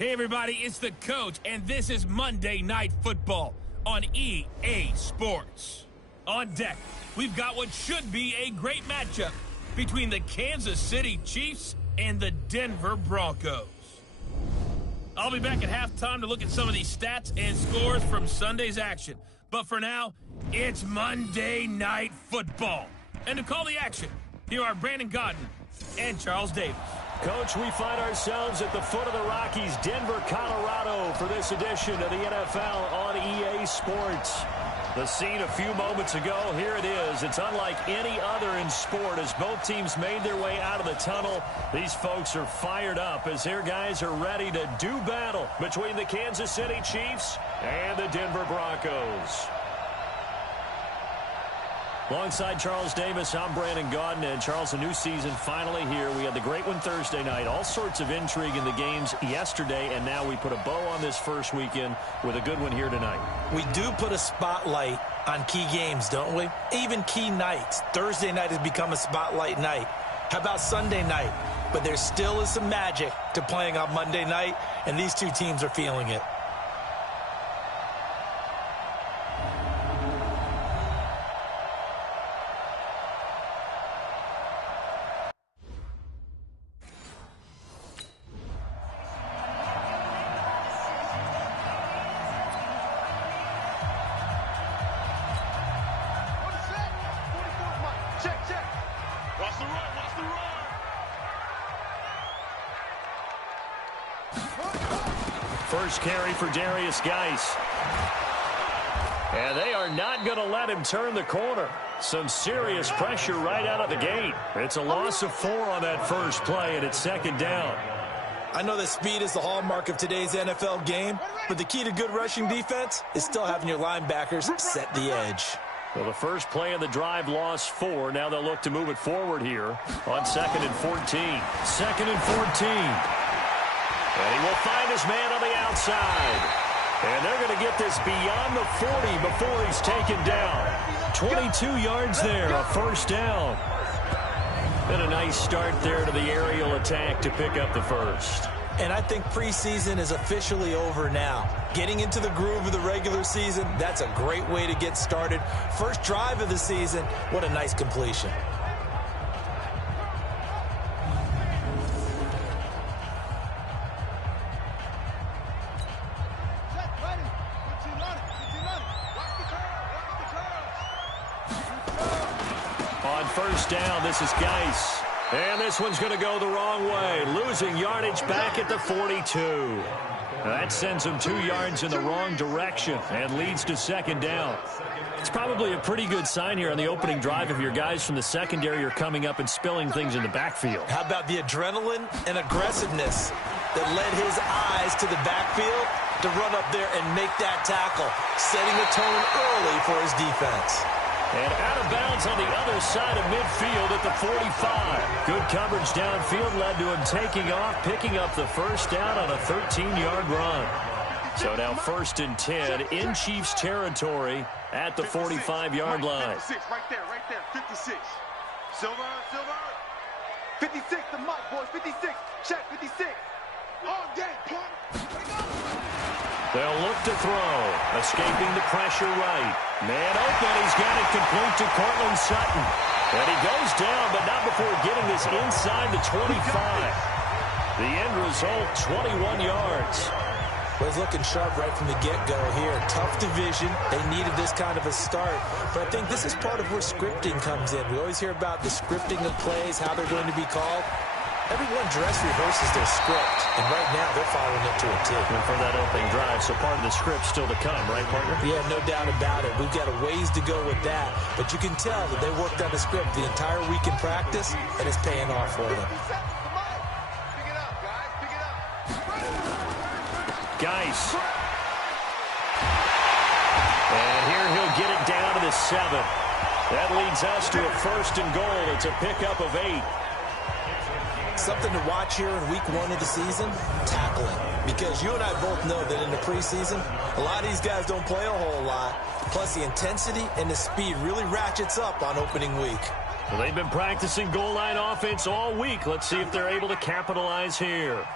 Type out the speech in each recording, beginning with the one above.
Hey everybody, it's the Coach, and this is Monday Night Football on EA Sports. On deck, we've got what should be a great matchup between the Kansas City Chiefs and the Denver Broncos. I'll be back at halftime to look at some of these stats and scores from Sunday's action. But for now, it's Monday Night Football. And to call the action, here are Brandon Godden and Charles Davis. Coach, we find ourselves at the foot of the Rockies, Denver, Colorado, for this edition of the NFL on EA Sports. The scene a few moments ago, here it is. It's unlike any other in sport as both teams made their way out of the tunnel. These folks are fired up as their guys are ready to do battle between the Kansas City Chiefs and the Denver Broncos. Alongside Charles Davis, I'm Brandon Godden. And Charles, a new season finally here. We had the great one Thursday night. All sorts of intrigue in the games yesterday, and now we put a bow on this first weekend with a good one here tonight. We do put a spotlight on key games, don't we? Even key nights. Thursday night has become a spotlight night. How about Sunday night? But there still is some magic to playing on Monday night, and these two teams are feeling it. First carry for Darius Geis. And they are not going to let him turn the corner. Some serious pressure right out of the gate. It's a loss of 4 on that first play, and it's second down. I know that speed is the hallmark of today's NFL game, but the key to good rushing defense is still having your linebackers set the edge. Well, the first play of the drive lost 4. Now they'll look to move it forward here on 2nd and 14. 2nd and 14. And he will find his man on the outside. And they're going to get this beyond the 40 before he's taken down. 22 yards there, a first down. And a nice start there to the aerial attack to pick up the first. And I think preseason is officially over now. Getting into the groove of the regular season, that's a great way to get started. First drive of the season, what a nice completion. On first down, this is Geis. And this one's going to go the wrong way. Losing yardage back at the 42. That sends him 2 yards in the wrong direction and leads to second down. It's probably a pretty good sign here on the opening drive if your guys from the secondary are coming up and spilling things in the backfield. How about the adrenaline and aggressiveness that led his eyes to the backfield to run up there and make that tackle, setting the tone early for his defense. And out of bounds on the other side of midfield at the 45. Good coverage downfield led to him taking off, picking up the first down on a 13-yard run. So now 1st and 10 in Chiefs territory at the 45-yard line. 56, right there, 56. Silver. 56, the mic, boys, 56. Check, 56. All day, They'll look to throw. Escaping the pressure right. Man open. He's got it complete to Cortland Sutton. And he goes down, but not before getting this inside the 25. The end result, 21 yards. Well, he's looking sharp right from the get-go here. Tough division. They needed this kind of a start. But I think this is part of where scripting comes in. We always hear about the scripting of plays, how they're going to be called. Everyone dress rehearses their script, and right now they're following it to a T. And for that opening drive, so part of the script still to come, right, partner? Yeah, no doubt about it. We've got a ways to go with that, but you can tell that they worked on the script the entire week in practice, and it's paying off for them. Pick it up, guys, pick it up. Geis. And here he'll get it down to the 7. That leads us to a 1st and goal. It's a pickup of 8. Something to watch here in week 1 of the season, tackling. Because you and I both know that in the preseason, a lot of these guys don't play a whole lot. Plus, the intensity and the speed really ratchets up on opening week. Well, they've been practicing goal line offense all week. Let's see if they're able to capitalize here.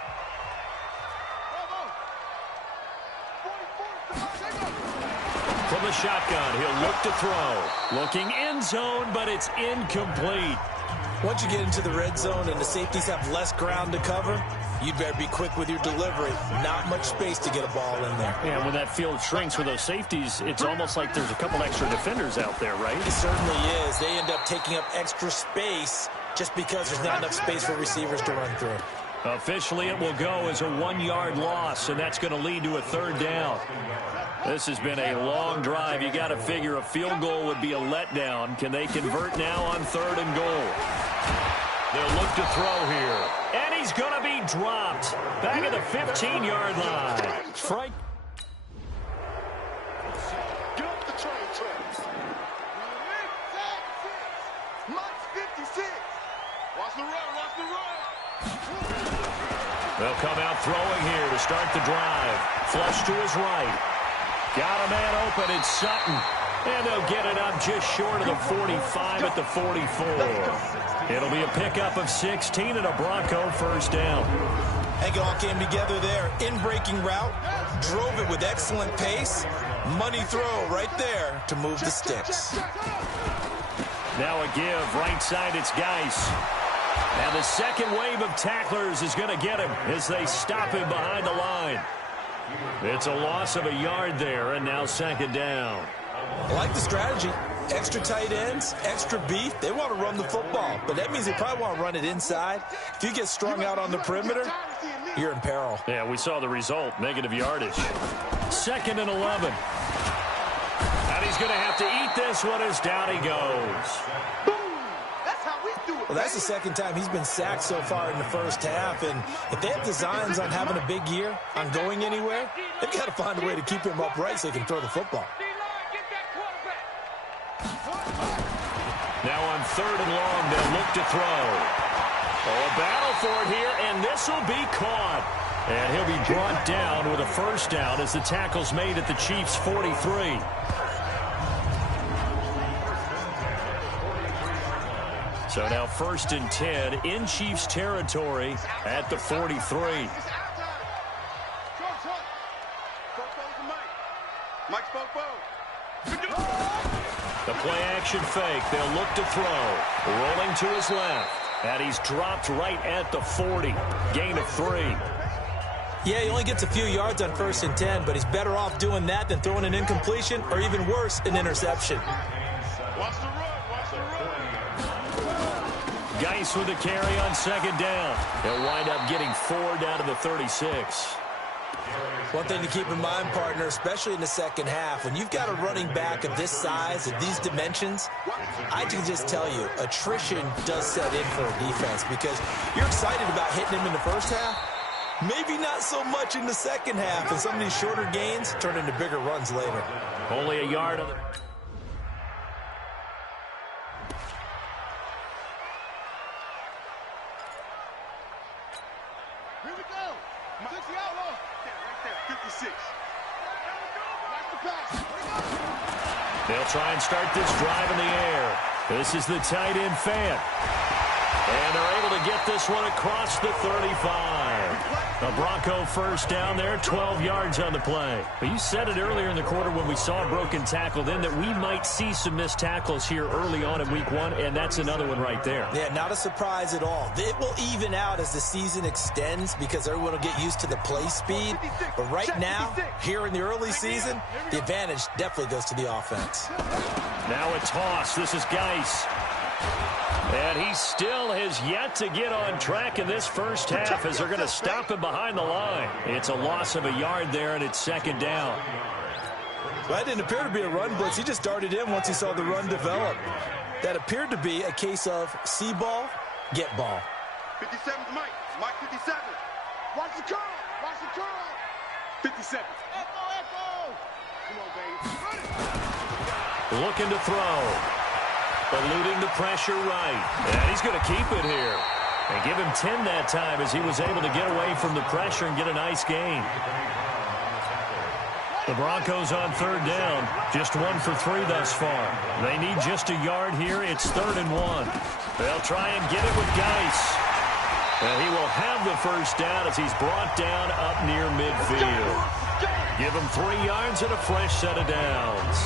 shotgun. He'll look to throw. Looking end zone, but it's incomplete. Once you get into the red zone and the safeties have less ground to cover, you'd better be quick with your delivery. Not much space to get a ball in there. Yeah, when that field shrinks with those safeties, it's almost like there's a couple extra defenders out there, right? It certainly is. They end up taking up extra space just because there's not enough space for receivers to run through. Officially, it will go as a 1-yard loss, and that's going to lead to a third down. This has been a long drive. You got to figure a field goal would be a letdown. Can they convert now on 3rd and goal? They'll look to throw here. And he's going to be dropped. Back at the 15-yard line. Frank. Get up the train tracks. Mike's 56. Watch the run, watch the run. They'll come out throwing here to start the drive. Flush to his right. Got a man open. It's Sutton. And they'll get it up just short of the 45 at the 44. It'll be a pickup of 16 and a Bronco first down. I think it all came together there. In-breaking route. Drove it with excellent pace. Money throw right there to move the sticks. Now a give. Right side, it's Geis. And the second wave of tacklers is going to get him as they stop him behind the line. It's a loss of a yard there, and now 2nd down. I like the strategy. Extra tight ends, extra beef. They want to run the football, but that means they probably want to run it inside. If you get strung out on the perimeter, you're in peril. Yeah, we saw the result. Negative yardage. 2nd and 11. And he's going to have to eat this one as down he goes. Well, that's the second time he's been sacked so far in the first half, and if they have designs on having a big year, on going anywhere, they've got to find a way to keep him upright so he can throw the football. Now on 3rd and long, they'll look to throw. Oh, a battle for it here, and this will be caught. And he'll be brought down with a first down as the tackle's made at the Chiefs' 43. So now 1st and 10 in Chiefs territory at the 43. The play action fake. They'll look to throw. Rolling to his left. And he's dropped right at the 40. Gain of 3. Yeah, he only gets a few yards on 1st and 10, but he's better off doing that than throwing an incompletion or even worse, an interception. Watch the run, watch the run. Geis with the carry on 2nd down. He'll wind up getting 4 down to the 36. One thing to keep in mind, partner, especially in the second half, when you've got a running back of this size, of these dimensions, I can just tell you, attrition does set in for a defense because you're excited about hitting him in the first half. Maybe not so much in the second half, and some of these shorter gains turn into bigger runs later. Only a yard on the... Here we go. 60 outlaw. Right there, 56. Watch the pass. They'll try and start this drive in the air. This is the tight end fan. And they're able to get this one across the 35. A Bronco first down there, 12 yards on the play. But you said it earlier in the quarter when we saw a broken tackle then that we might see some missed tackles here early on in week 1, and that's another one right there. Yeah, not a surprise at all. It will even out as the season extends because everyone will get used to the play speed. But right now, here in the early season, the advantage definitely goes to the offense. Now a toss. This is Geis. And he still has yet to get on track in this first half as they're going to stop him behind the line. It's a loss of a yard there, and it's 2nd down. Well, that didn't appear to be a run blitz. He just darted in once he saw the run develop. That appeared to be a case of see ball, get ball. 57's Mike. Mike 57. Watch the curl. Watch the curl. 57. Echo. Come on, baby. Looking to throw. Eluding the pressure right. And he's going to keep it here. And give him 10 that time as he was able to get away from the pressure and get a nice gain. The Broncos on 3rd down. Just 1 for 3 thus far. They need just a yard here. It's 3rd and 1. They'll try and get it with Geis. And he will have the first down as he's brought down up near midfield. Give him 3 yards and a fresh set of downs.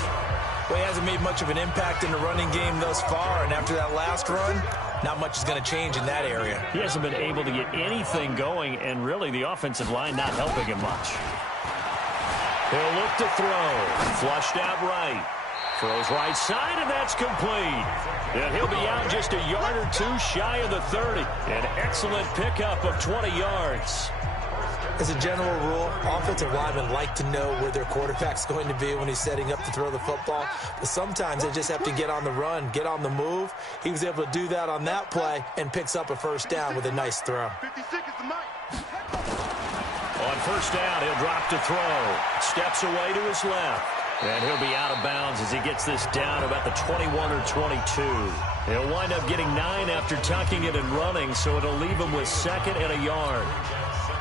Well, he hasn't made much of an impact in the running game thus far, and after that last run, not much is going to change in that area. He hasn't been able to get anything going, and really the offensive line not helping him much. He'll look to throw. Flushed out right. Throws right side, and that's complete. And he'll be out just a yard or 2 shy of the 30. An excellent pickup of 20 yards. As a general rule, offensive linemen like to know where their quarterback's going to be when he's setting up to throw the football. But sometimes they just have to get on the run, get on the move. He was able to do that on that play and picks up a first down with a nice throw. 56 is the mic. On first down, he'll drop to throw. Steps away to his left. And he'll be out of bounds as he gets this down about the 21 or 22. He'll wind up getting 9 after tucking it and running, so it'll leave him with 2nd and a yard.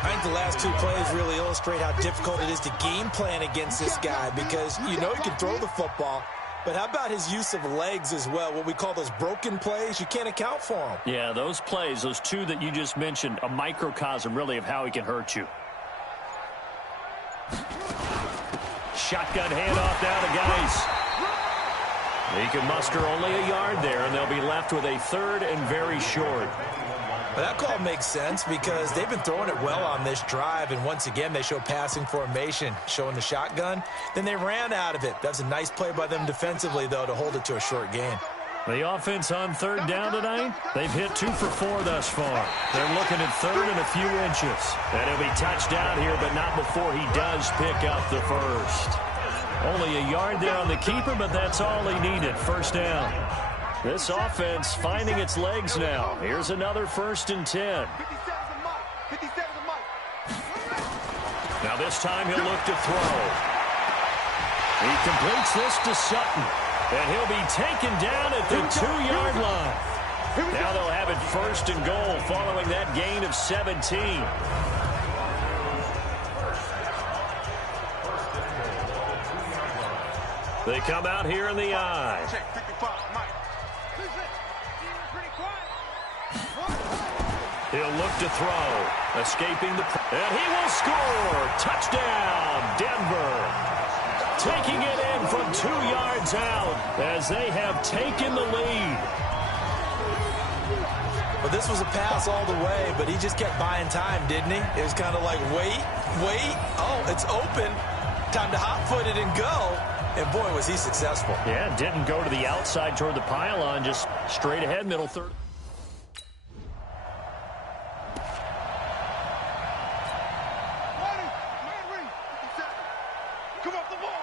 I think the last 2 plays really illustrate how difficult it is to game plan against this guy because you know he can throw the football, but how about his use of legs as well? What we call those broken plays, you can't account for them. Yeah, those plays, those 2 that you just mentioned, a microcosm really of how he can hurt you. Shotgun handoff down to Geis. He can muster only a yard there, and they'll be left with a 3rd and very short. But that call makes sense because they've been throwing it well on this drive, and once again they show passing formation, showing the shotgun. Then they ran out of it. That's a nice play by them defensively, though, to hold it to a short gain. The offense on 3rd down tonight, they've hit 2 for 4 thus far. They're looking at 3rd and a few inches. And he'll be touched down here, but not before he does pick up the first. Only a yard there on the keeper, but that's all he needed. First down. This offense finding its legs now. Here's another 1st and 10. 57 is the mic. Now this time he'll look to throw. He completes this to Sutton. And he'll be taken down at the 2-yard line. Now they'll have it 1st and goal following that gain of 17. They come out here in the eye. Check 55, Mike. He'll look to throw. Escaping the... And he will score. Touchdown, Denver. Taking it in from 2 yards out as they have taken the lead. Well, this was a pass all the way, but he just kept buying time, didn't he? It was kind of like, wait. Oh, it's open. Time to hot-foot it and go. And, boy, was he successful. Yeah, didn't go to the outside toward the pylon, just straight ahead, middle third. Come off the ball.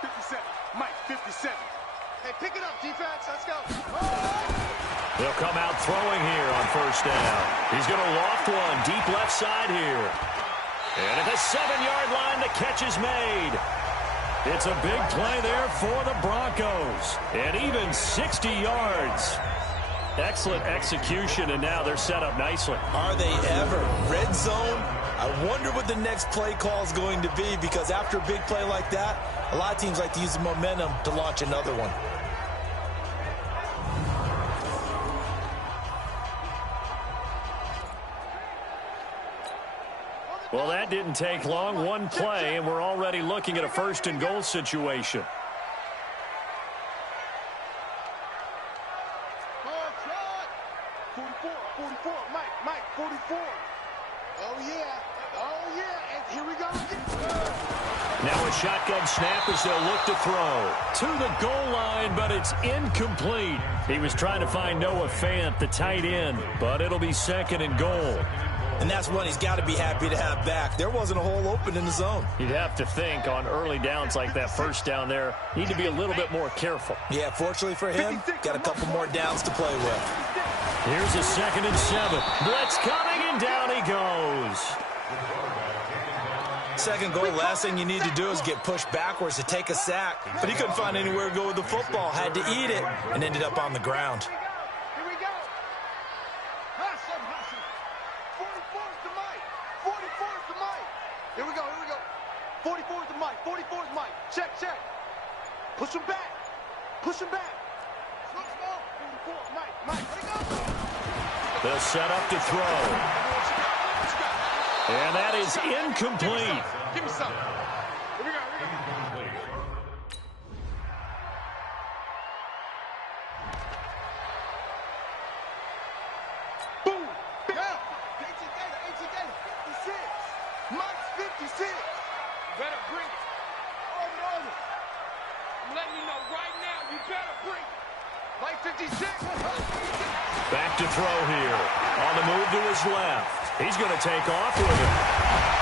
57. Mike, 57. Hey, pick it up, defense. Let's go. They'll come out throwing here on 1st down. He's going to loft one deep left side here. And at the 7-yard line, the catch is made. It's a big play there for the Broncos. And even 60 yards. Excellent execution, and now they're set up nicely. Are they ever? Red zone? I wonder what the next play call is going to be because after a big play like that, a lot of teams like to use the momentum to launch another one. Well, that didn't take long. One play, and we're already looking at a 1st and goal situation. Mike, 44. Oh, yeah. And here we go. Now a shotgun snap as they'll look to throw. To the goal line, but it's incomplete. He was trying to find Noah Fant, the tight end, but it'll be 2nd and goal. And that's one he's got to be happy to have back. There wasn't a hole open in the zone. You'd have to think on early downs like that 1st down there, need to be a little bit more careful. Yeah, fortunately for him, got a couple more downs to play with. Here's a 2nd and 7. Blitz coming, and down he goes. 2nd goal, last thing you need to do is get pushed backwards to take a sack. But he couldn't find anywhere to go with the football, had to eat it, and ended up on the ground. Here we go. Hustle. 44 is the mic. 44 is the mic. Here we go. 44 is the mic. 44 is Mike. Check. Push him back. Switch ball. The setup to throw. And that is incomplete. Give me something. Here we go. Boom. Yeah. 56. Mike's 56. Better bring it. Oh, no. I'm letting you know right now, you better bring it. Mike 56. Back to throw here. On the move to his left. He's going to take off with it.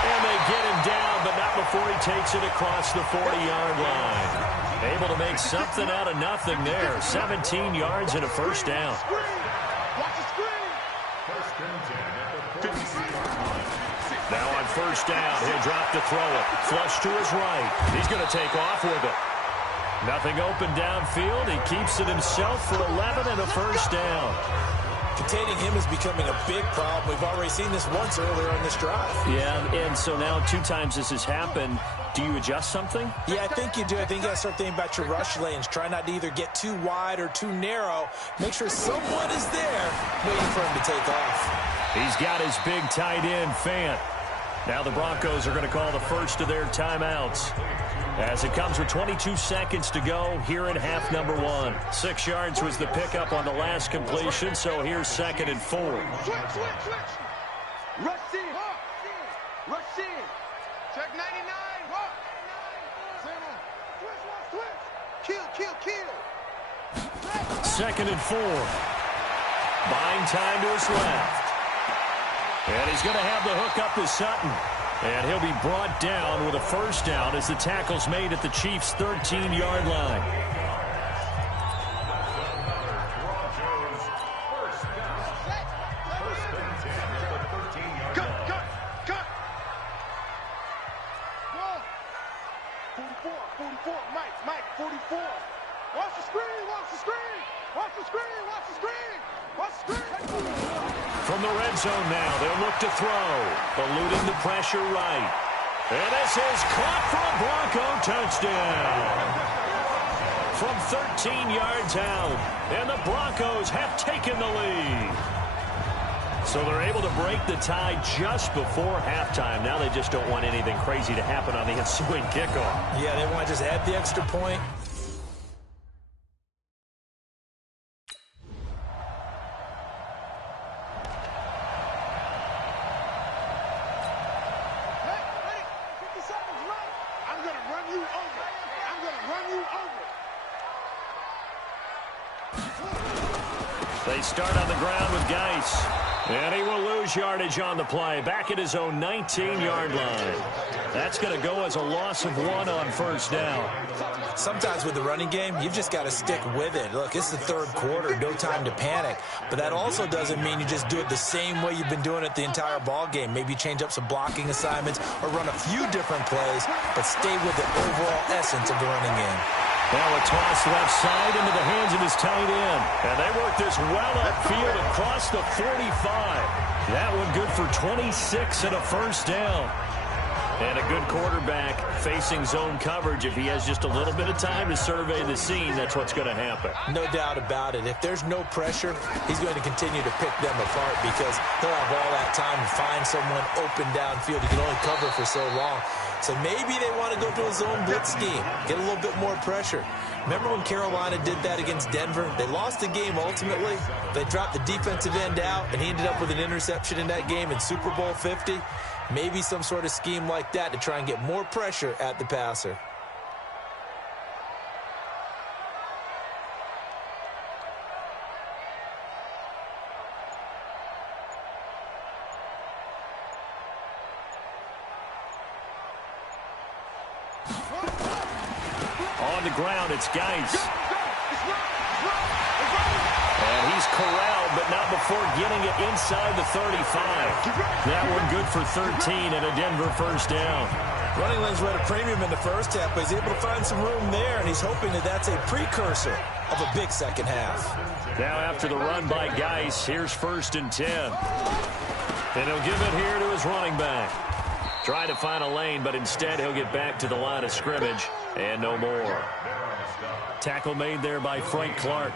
And they get him down, but not before he takes it across the 40-yard line. Able to make something out of nothing there. 17 yards and a first down. Watch the screen. Now on first down, he'll drop to throw it. Flush to his right. He's going to take off with it. Nothing open downfield. He keeps it himself for 11 and a first down. Containing him is becoming a big problem. We've already seen this once earlier in this drive. Yeah, and so now 2 times this has happened. Do you adjust something? Yeah, I think you do. I think you got to start thinking about your rush lanes. Try not to either get too wide or too narrow. Make sure someone is there waiting for him to take off. He's got his big tight end, Fant. Now the Broncos are going to call the first of their timeouts. As it comes with 22 seconds to go here in half number 1. 6 yards was the pickup on the last completion, so here's 2nd and 4. Switch. Rush in. Rush in. Check 99. Kill. 2nd and 4. Buying time to his left. And he's going to have the hook up to Sutton. And he'll be brought down with a first down as the tackle's made at the Chiefs' 13-yard line. Cut. 44. Mike, 44. Watch the screen. From the red zone now, they'll look to throw. Eluding the pressure right. And this is caught for a Bronco touchdown. From 13 yards out. And the Broncos have taken the lead. So they're able to break the tie just before halftime. Now they just don't want anything crazy to happen on the ensuing kickoff. Yeah, they want to just add the extra point. They start on the ground with Geis. And he will lose yardage on the play. Back at his own 19-yard line. That's going to go as a loss of 1 on first down. Sometimes with the running game, you've just got to stick with it. Look, it's the third quarter, no time to panic. But that also doesn't mean you just do it the same way you've been doing it the entire ball game. Maybe change up some blocking assignments or run a few different plays, but stay with the overall essence of the running game. Now a toss left side into the hands of his tight end. And they work this well upfield across the 45. That one good for 26 and a first down. And a good quarterback facing zone coverage. If he has just a little bit of time to survey the scene, that's what's going to happen. No doubt about it. If there's no pressure, he's going to continue to pick them apart because he'll have all that time to find someone open downfield. He can only cover for so long. So maybe they want to go to a zone blitz scheme, get a little bit more pressure. Remember when Carolina did that against Denver? They lost the game ultimately. They dropped the defensive end out, and he ended up with an interception in that game in Super Bowl 50. Maybe some sort of scheme like that to try and get more pressure at the passer. On the ground, it's Geis. And he's corralled, but not before getting it inside the 35. That one good for 13 and a Denver first down. Running lanes were at a premium in the first half, but he's able to find some room there, and he's hoping that that's a precursor of a big second half. Now after the run by Geis, here's 1st and 10. And he'll give it here to his running back. Try to find a lane, but instead he'll get back to the line of scrimmage and no more. Tackle made there by Frank Clark.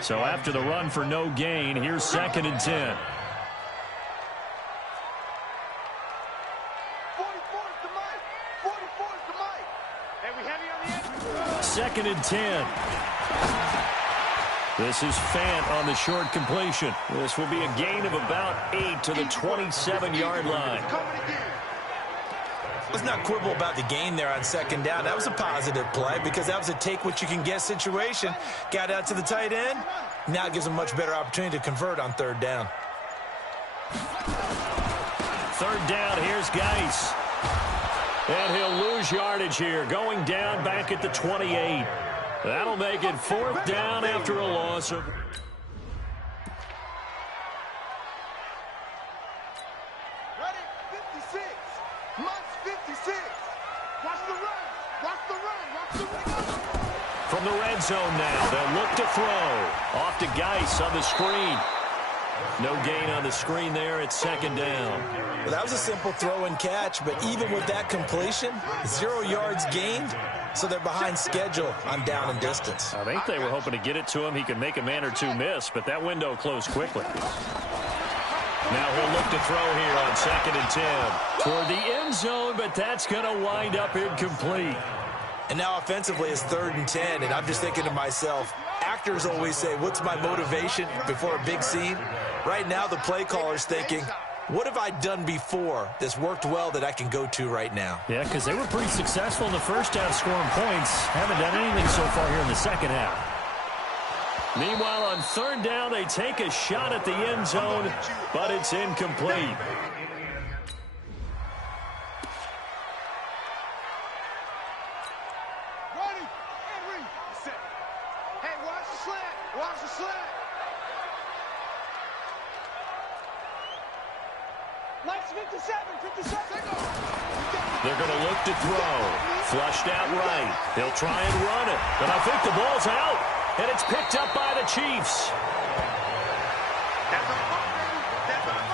So after the run for no gain, here's 2nd and 10. 2nd and 10. This is Fant on the short completion. This will be a gain of about 8 to the 27-yard line. Let's not quibble about the gain there on 2nd down. That was a positive play because that was a take-what-you-can-get situation. Got out to the tight end. Now it gives them much better opportunity to convert on 3rd down. 3rd down, here's Geis. And he'll lose yardage here, going down back at the 28. That'll make it 4th down after a loss of... Ready? 56. Must 56. Watch the run. Watch the run. Watch the run. From the red zone now, they'll look to throw. Off to Geis on the screen. No gain on the screen there at 2nd down. Well, that was a simple throw and catch, but even with that completion, 0 yards gained, so they're behind schedule on down and distance. I think they were hoping to get it to him. He could make a man or two miss, but that window closed quickly. Now he'll look to throw here on 2nd and 10. Toward the end zone, but that's going to wind up incomplete. And now offensively it's 3rd and 10, and I'm just thinking to myself, actors always say, what's my motivation before a big scene? Right now the play caller's thinking, what have I done before that's worked well that I can go to right now? Yeah, because they were pretty successful in the first half scoring points. Haven't done anything so far here in the second half. Meanwhile, on 3rd down, they take a shot at the end zone, but it's incomplete. Watch the slant. Lights 57. They're going to look to throw. Flushed out right. They'll try and run it. But I think the ball's out. And it's picked up by the Chiefs.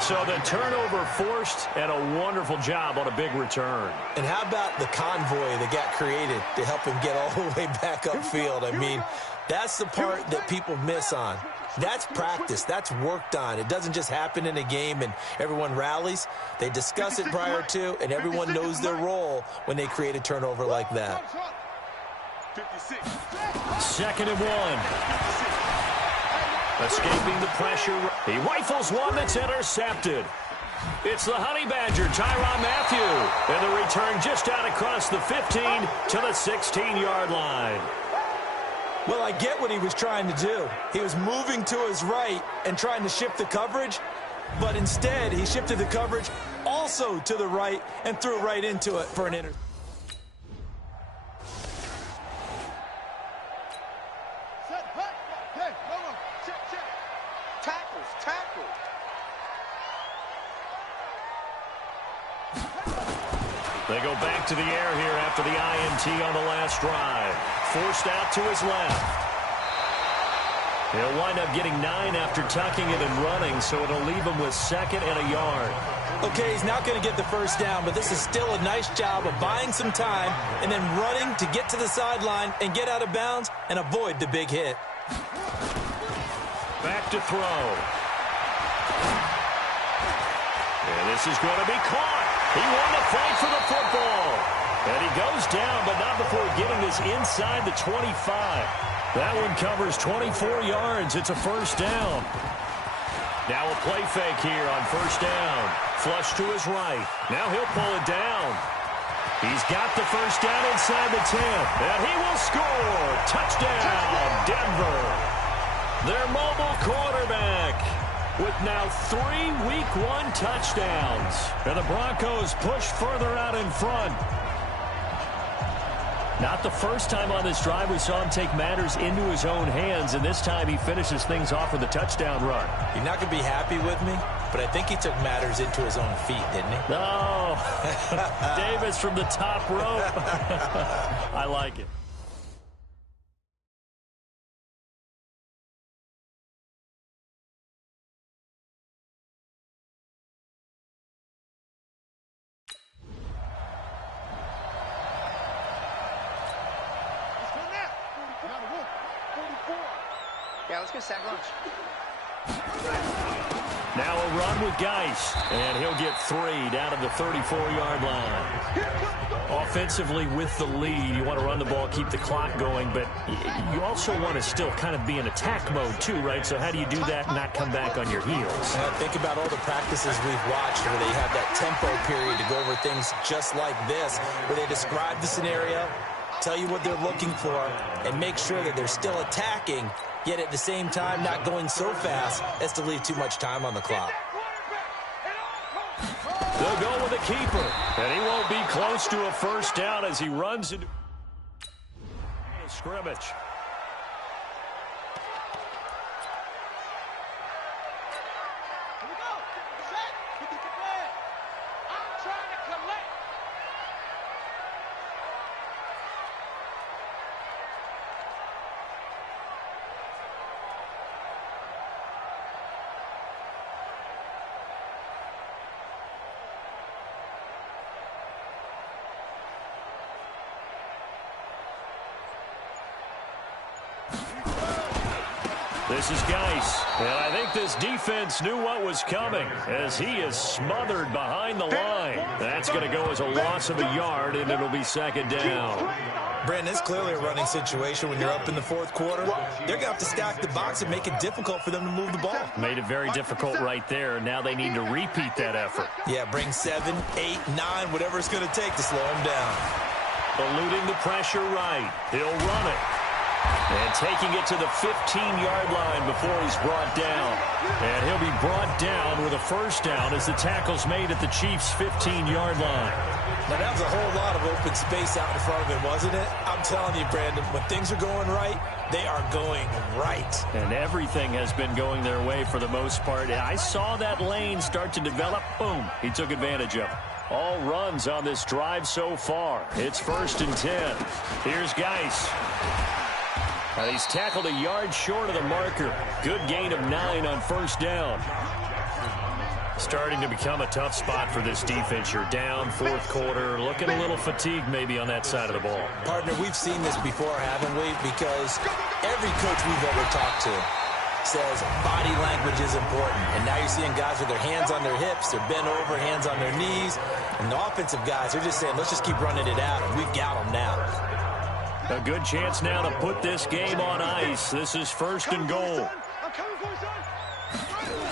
So the turnover forced, and a wonderful job on a big return. And how about the convoy that got created to help him get all the way back upfield? I mean, that's the part that people miss on. That's practice. That's worked on. It doesn't just happen in a game and everyone rallies. They discuss it prior to, and everyone knows their role when they create a turnover like that. 2nd and 1. Escaping the pressure. He rifles one that's intercepted. It's the Honey Badger, Tyrann Mathieu. And the return just out across the 15 to the 16-yard line. Well, I get what he was trying to do. He was moving to his right and trying to shift the coverage, but instead he shifted the coverage also to the right and threw right into it for an interception. They go back to the air here after the INT on the last drive. Forced out to his left. He'll wind up getting 9 after tucking it and running, so it'll leave him with 2nd and a yard. Okay, he's not going to get the first down, but this is still a nice job of buying some time and then running to get to the sideline and get out of bounds and avoid the big hit. Back to throw. And this is going to be caught. He won the fight for the football. And he goes down, but not before getting this inside the 25. That one covers 24 yards. It's a first down. Now a play fake here on first down. Flush to his right. Now he'll pull it down. He's got the first down inside the 10. And he will score. Touchdown, Denver. Their mobile quarterback with now 3 Week 1 touchdowns. And the Broncos push further out in front. Not the first time on this drive we saw him take matters into his own hands, and this time he finishes things off with a touchdown run. You're not going to be happy with me, but I think he took matters into his own feet, didn't he? No. Davis from the top rope. I like it. Yeah, let's get sack lunch. Now a run with Geis, and he'll get 3 down at the 34-yard line. Offensively with the lead, you want to run the ball, keep the clock going, but you also want to still kind of be in attack mode too, right? So how do you do that and not come back on your heels? Think about all the practices we've watched where they have that tempo period to go over things just like this, where they describe the scenario, tell you what they're looking for, and make sure that they're still attacking, yet at the same time not going so fast as to leave too much time on the clock. They'll go with a keeper, and he won't be close to a first down as he runs into scrimmage. This is Geis, and I think this defense knew what was coming as he is smothered behind the line. That's going to go as a loss of a yard, and it'll be second down. Brandon, it's clearly a running situation when you're up in the fourth quarter. They're going to have to stack the box and make it difficult for them to move the ball. Made it very difficult right there. Now they need to repeat that effort. Yeah, bring 7, 8, 9, whatever it's going to take to slow him down. Eluding the pressure right. He'll run it. And taking it to the 15-yard line before he's brought down. And he'll be brought down with a first down as the tackle's made at the Chiefs' 15-yard line. Now, that was a whole lot of open space out in front of him, wasn't it? I'm telling you, Brandon, when things are going right, they are going right. And everything has been going their way for the most part. I saw that lane start to develop. Boom. He took advantage of it. All runs on this drive so far. It's 1st and 10. Here's Geis. He's tackled a yard short of the marker. Good gain of 9 on first down. Starting to become a tough spot for this defense. You're down fourth quarter, looking a little fatigued maybe on that side of the ball. Partner, we've seen this before, haven't we? Because every coach we've ever talked to says body language is important. And now you're seeing guys with their hands on their hips, they're bent over, hands on their knees. And the offensive guys are just saying, let's just keep running it out, and we've got them now. A good chance now to put this game on ice. This is 1st and goal.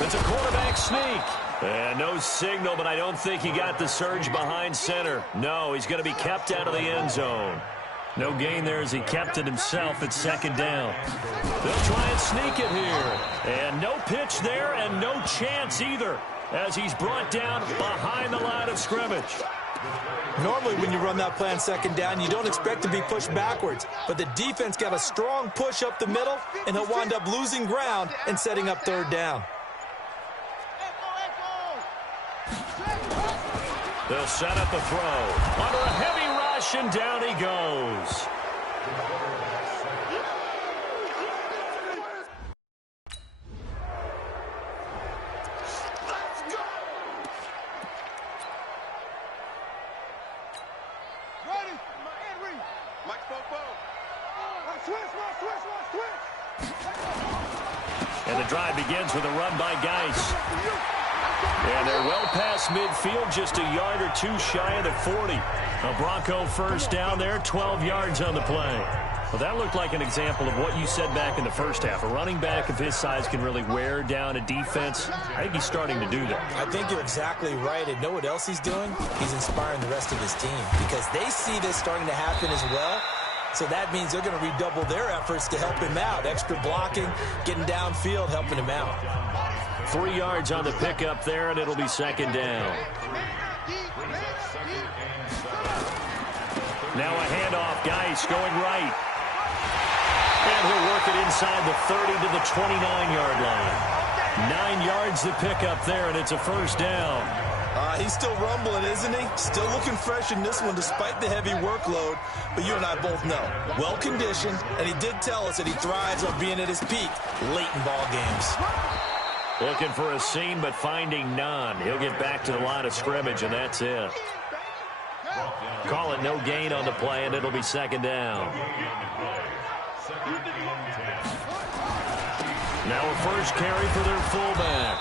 It's a quarterback sneak. And no signal, but I don't think he got the surge behind center. No, he's going to be kept out of the end zone. No gain there as he kept it himself at 2nd down. They'll try and sneak it here. And no pitch there and no chance either as he's brought down behind the line of scrimmage. Normally when you run that play on 2nd down, you don't expect to be pushed backwards. But the defense got a strong push up the middle, and he'll wind up losing ground and setting up 3rd down. They'll set up the throw. Under a heavy rush, and down he goes. And the drive begins with a run by Geis. And they're well past midfield, just a yard or two shy of the 40. A Bronco first down there, 12 yards on the play. Well, that looked like an example of what you said back in the first half. A running back of his size can really wear down a defense. I think he's starting to do that. I think you're exactly right. And know what else he's doing? He's inspiring the rest of his team because they see this starting to happen as well. So that means they're going to redouble their efforts to help him out. Extra blocking, getting downfield, helping him out. 3 yards on the pickup there, and it'll be 2nd down. Now a handoff. Geis going right. And he'll work it inside the 30 to the 29-yard line. 9 yards to pick up there, and it's a first down. He's still rumbling, isn't he? Still looking fresh in this one despite the heavy workload. But you and I both know, well-conditioned, and he did tell us that he thrives on being at his peak late in ball games. Looking for a seam, but finding none. He'll get back to the line of scrimmage, and that's it. Call it no gain on the play, and it'll be 2nd down. Now a first carry for their fullback.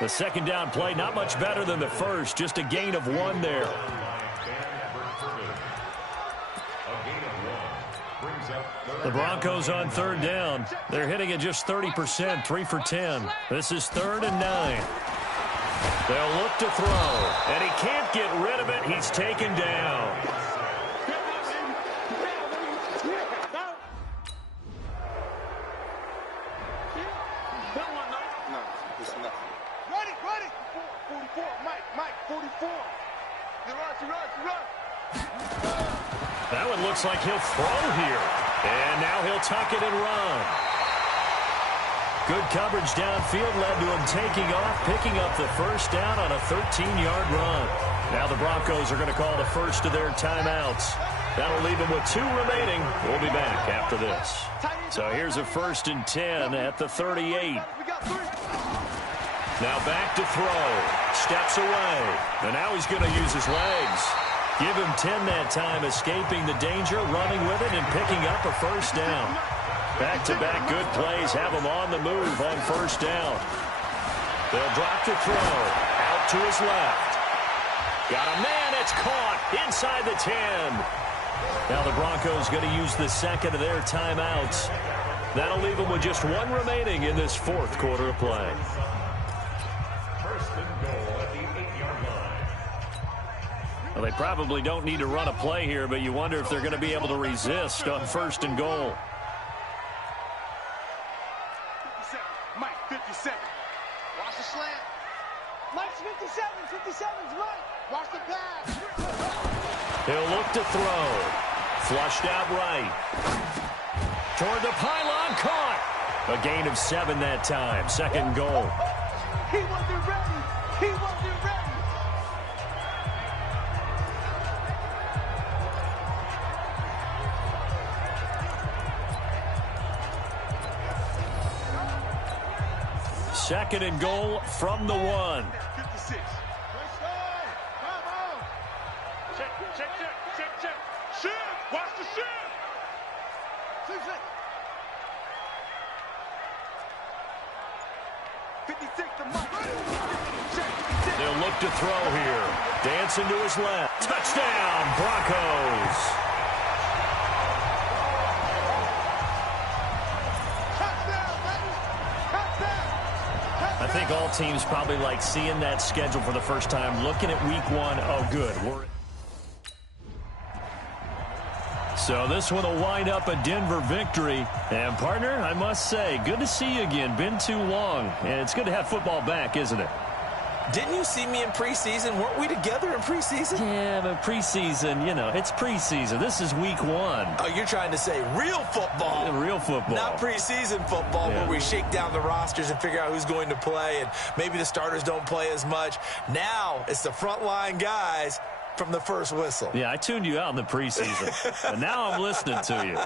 The second down play, not much better than the first, just a gain of 1 there. The Broncos on third down. They're hitting at just 30%, 3 for 10. This is 3rd and 9. They'll look to throw, and he can't get rid of it. He's taken down. That one looks like he'll throw here. And now he'll tuck it and run. Good coverage downfield led to him taking off, picking up the first down on a 13-yard run. Now the Broncos are going to call the first of their timeouts. That'll leave them with 2 remaining. We'll be back after this. So here's a 1st and 10 at the 38. Now back to throw. Steps away. And now he's going to use his legs. Give him 10 that time, escaping the danger, running with it, and picking up a first down. Back-to-back good plays have him on the move on first down. They'll drop to throw. Out to his left. Got a man. It's caught inside the 10. Now the Broncos going to use the second of their timeouts. That'll leave them with just 1 remaining in this 4th quarter of play. Well, they probably don't need to run a play here, but you wonder if they're going to be able to resist on 1st and goal. 57. Mike, 57. Watch the slant. Mike's 57. 57's Mike. Watch the pass. He'll look to throw. Flushed out right. Toward the pylon, caught. A gain of 7 that time. 2nd goal. He wasn't ready. He wasn't ready. Second and goal from the 1. 56. Check. Shift. Watch the shift. 56 to Mike. They'll look to throw here. Dancing to his left. Touchdown, Broncos. I think all teams probably like seeing that schedule for the first time, looking at week 1. Oh, good. So this one will wind up a Denver victory. And, partner, I must say, good to see you again. Been too long. And it's good to have football back, isn't it? Didn't you see me in preseason? Weren't we together in preseason? Yeah, but preseason, you know, it's preseason. This is week 1. Oh, you're trying to say real football. Yeah, real football. Not preseason football where we shake down the rosters and figure out who's going to play, and maybe the starters don't play as much. Now it's the frontline guys from the first whistle. Yeah, I tuned you out in the preseason, and now I'm listening to you.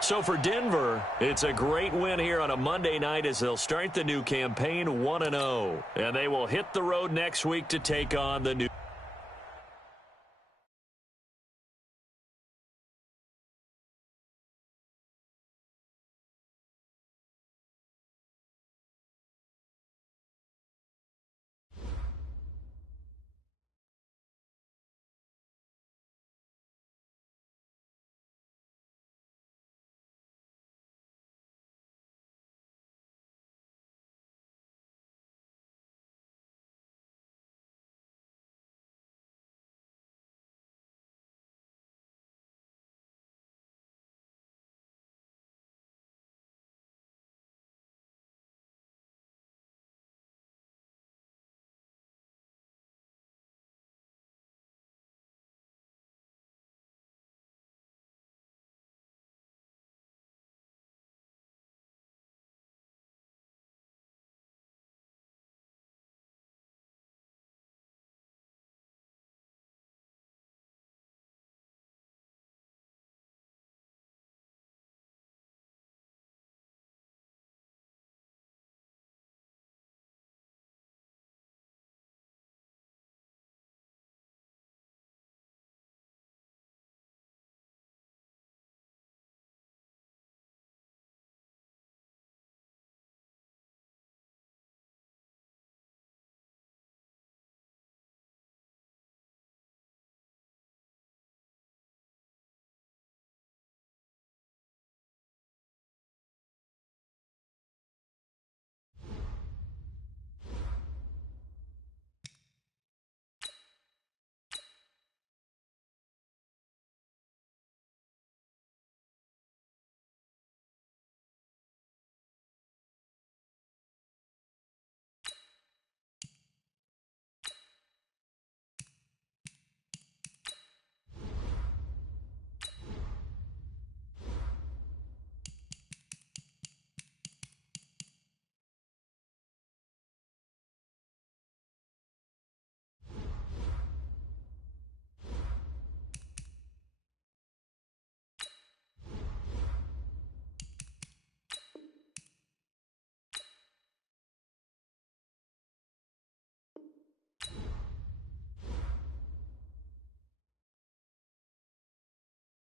So for Denver, it's a great win here on a Monday night as they'll start the new campaign 1-0. And they will hit the road next week to take on the new